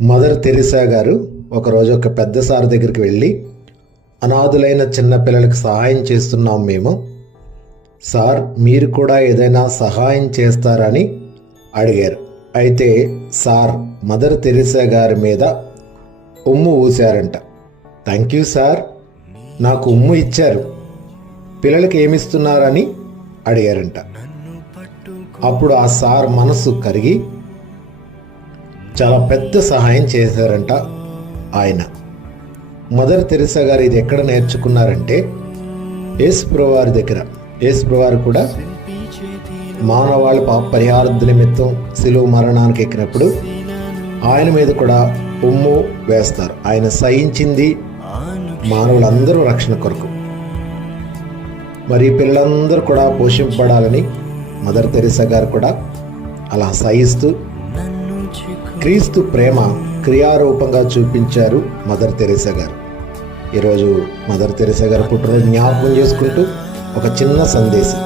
Mother Teresa గారు ఒకరోజు ఒక పెద్ద సార్ దగ్గరికి వెళ్ళి, అనాథులైన చిన్నపిల్లలకు సహాయం చేస్తున్నాం మేము, సార్ మీరు కూడా ఏదైనా సహాయం చేస్తారని అడిగారు. అయితే సార్ మదర్ తెరిసా గారి మీద ఉమ్ము ఊశారంట. థ్యాంక్ యూ సార్, నాకు ఉమ్ము ఇచ్చారు, పిల్లలకి ఏమిస్తున్నారని అడిగారంట. అప్పుడు ఆ సార్ మనసు కరిగి చాలా పెద్ద సహాయం చేశారంట ఆయన. మదర్ తెరిసా గారు ఇది ఎక్కడ నేర్చుకున్నారంటే యేసుప్రభువు వారి దగ్గర. యేసుప్రభువు వారు కూడా మానవాళి పాప పరిహారార్థ నిమిత్తం శిలువ మరణానికి ఎక్కినప్పుడు ఆయన మీద కూడా ఉమ్ము వేస్తారు. ఆయన సహించింది మానవులందరూ రక్షణ కొరకు. మరి పిల్లలందరూ కూడా పోషింపబడాలని మదర్ తెరిసా గారు కూడా అలా సహిస్తూ క్రీస్తు ప్రేమ క్రియారూపంగా చూపించారు మదర్ తెరిసా గారు. ఈరోజు మదర్ తెరిసా గారు పుట్టినరోజు జ్ఞాపకం చేసుకుంటూ ఒక చిన్న సందేశం.